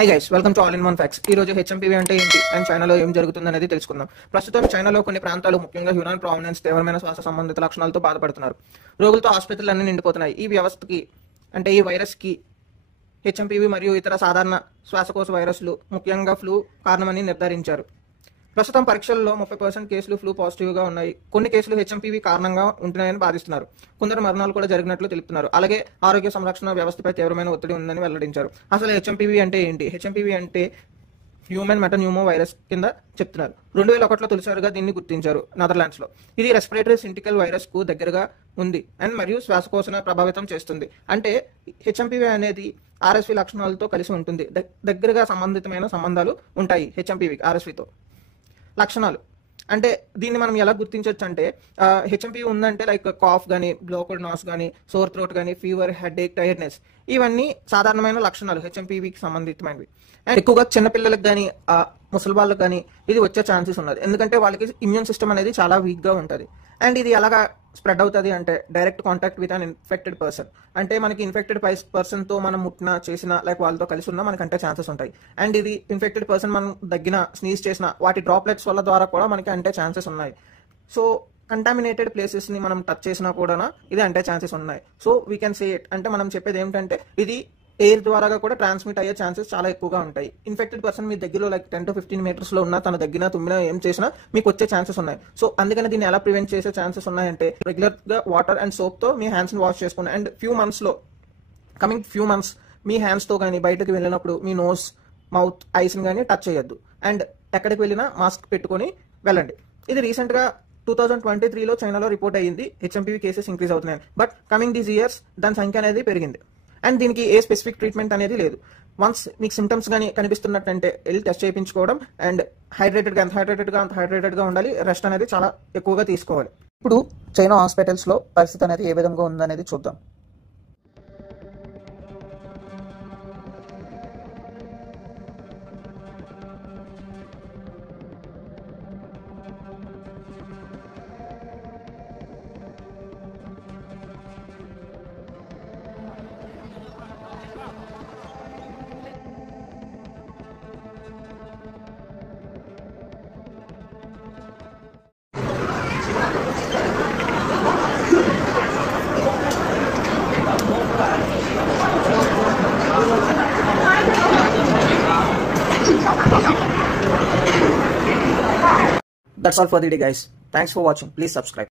Hi guys, welcome to all in one facts. ఈ రోజు HMPV అంటే ఏంటి అండ్ చైనాలో ఏం జరుగుతుంది అనేది తెలుసుకుందాం. ప్రస్తుతం చైనాలో కొన్ని ప్రాంతాలు, ముఖ్యంగా హ్యూనాన్ ప్రావినెన్స్, తీవ్రమైన శ్వాస సంబంధిత లక్షణాలతో బాధపడుతున్నారు. రోగులతో ఆసుపత్రులు అన్ని నిండిపోతున్నాయి. ఈ వ్యవస్థకి అంటే ఈ వైరస్ కి హెచ్ఎంపీవీ మరియు ఇతర సాధారణ శ్వాసకోశ వైరస్లు, ముఖ్యంగా ఫ్లూ కారణమని నిర్ధారించారు. ప్రస్తుతం పరీక్షల్లో 30% కేసులు ఫ్లూ పాజిటివ్గా ఉన్నాయి. కొన్ని కేసులు హెచ్ఎంపీవీ కారణంగా ఉంటున్నాయని బాధిస్తున్నారు. కొందరు మరణాలు కూడా జరిగినట్లు తెలుపుతున్నారు. అలాగే ఆరోగ్య సంరక్షణ వ్యవస్థపై తీవ్రమైన ఒత్తిడి ఉందని వెల్లడించారు. అసలు హెచ్ఎంపీవీ అంటే ఏంటి? హెచ్ఎంపీవీ అంటే హ్యూమన్ మెటన్యూమో వైరస్ కింద చెప్తున్నారు. 2001లో తొలిసారిగా దీన్ని గుర్తించారు నెదర్లాండ్స్లో. ఇది రెస్పిరేటరీ సింటికల్ వైరస్ కు దగ్గరగా ఉంది అండ్ మరియు శ్వాసకోశను ప్రభావితం చేస్తుంది. అంటే హెచ్ఎంపీవీ అనేది ఆర్ఎస్వి లక్షణాలతో కలిసి ఉంటుంది. దగ్గరగా సంబంధితమైన సంబంధాలు ఉంటాయి హెచ్ఎంపీవీ ఆర్ఎస్వితో. లక్షణాలు అంటే దీన్ని మనం ఎలా గుర్తించవచ్చు అంటే హెచ్ఎంపీ ఉందంటే లైక్ కాఫ్ కానీ, బ్లోక్డ్ నాస్ కానీ, సోర్ థ్రోట్ కానీ, ఫీవర్, హెడేక్, టైర్డ్నెస్, ఇవన్నీ సాధారణమైన లక్షణాలు హెచ్ఎంపీవీకి సంబంధితమైనవి. అండ్ ఎక్కువగా చిన్నపిల్లలకు కానీ ముసలి వాళ్ళకి కానీ ఇది వచ్చే ఛాన్సెస్ ఉన్నది. ఎందుకంటే వాళ్ళకి ఇమ్యూన్ సిస్టమ్ అనేది చాలా వీక్గా ఉంటుంది. అండ్ ఇది ఎలాగా స్ప్రెడ్ అవుతుంది అంటే direct contact with an infected person. అంటే మనకి ఇన్ఫెక్టెడ్ పర్సన్తో మనం ముట్టినా, చేసినా, లైక్ వాళ్ళతో కలిసి ఉన్నా మనకంటే ఛాన్సెస్ ఉంటాయి. అండ్ ఇది ఇన్ఫెక్టెడ్ పర్సన్ మనం దగ్గర స్నీజ్ చేసిన వాటి డ్రాప్లెట్స్ వల్ల ద్వారా కూడా మనకి అంటే ఛాన్సెస్ ఉన్నాయి. సో కంటామినేటెడ్ ప్లేసెస్ని మనం టచ్ చేసినా కూడా ఇది అంటే ఛాన్సెస్ ఉన్నాయి. So we can say it అంటే మనం చెప్పేది ఏమిటంటే ఇది ఎయిర్ ద్వారా కూడా ట్రాన్స్మిట్ అయ్యే ఛాన్సెస్ చాలా ఎక్కువగా ఉంటాయి. ఇన్ఫెక్టెడ్ పర్సన్ మీ దగ్గరలో లైక్ 10 to 15 meters లో ఉన్నా, తన దగ్గర తుమ్మినా, ఏం చేసినా మీకు వచ్చే ఛాన్సెస్ ఉన్నాయి. సో అందుకని దీన్ని ఎలా ప్రివెంట్ చేసే ఛాన్సెస్ ఉన్నాయంటే రెగ్యులర్ గా వాటర్ అండ్ సోప్ తో మీ హ్యాండ్స్ ని వాష్ చేసుకోండి. And coming few months me hands తో కానీ బయటకు వెళ్ళినప్పుడు మీ నోస్, మౌత్, ఐస్ ని కానీ టచ్ చేయొద్దు. అండ్ ఎక్కడికి వెళ్ళినా మాస్క్ పెట్టుకొని వెళ్ళండి. ఇది రీసెంట్ గా 2023లో చైనాలో రిపోర్ట్ అయ్యింది. హెచ్ఎంపీవీ కేసెస్ ఇంక్రీజ్ అవుతున్నాయి. బట్ కమింగ్ దీస్ ఇయర్స్ దాని సంఖ్య అనేది పెరిగింది. అండ్ దీనికి ఏ స్పెసిఫిక్ ట్రీట్మెంట్ అనేది లేదు. వన్స్ మీకు సిమ్టమ్స్ కానీ కనిపిస్తున్నట్టంటే వెళ్ళి టెస్ట్ చేయించుకోవడం అండ్ ఎంత హైడ్రేటెడ్గా ఉండాలి. రెస్ట్ అనేది చాలా ఎక్కువగా తీసుకోవాలి. ఇప్పుడు చైనా హాస్పిటల్స్లో పరిస్థితి అనేది ఏ విధంగా ఉందనేది చూద్దాం. That's all for the day, guys. Thanks for watching. Please subscribe.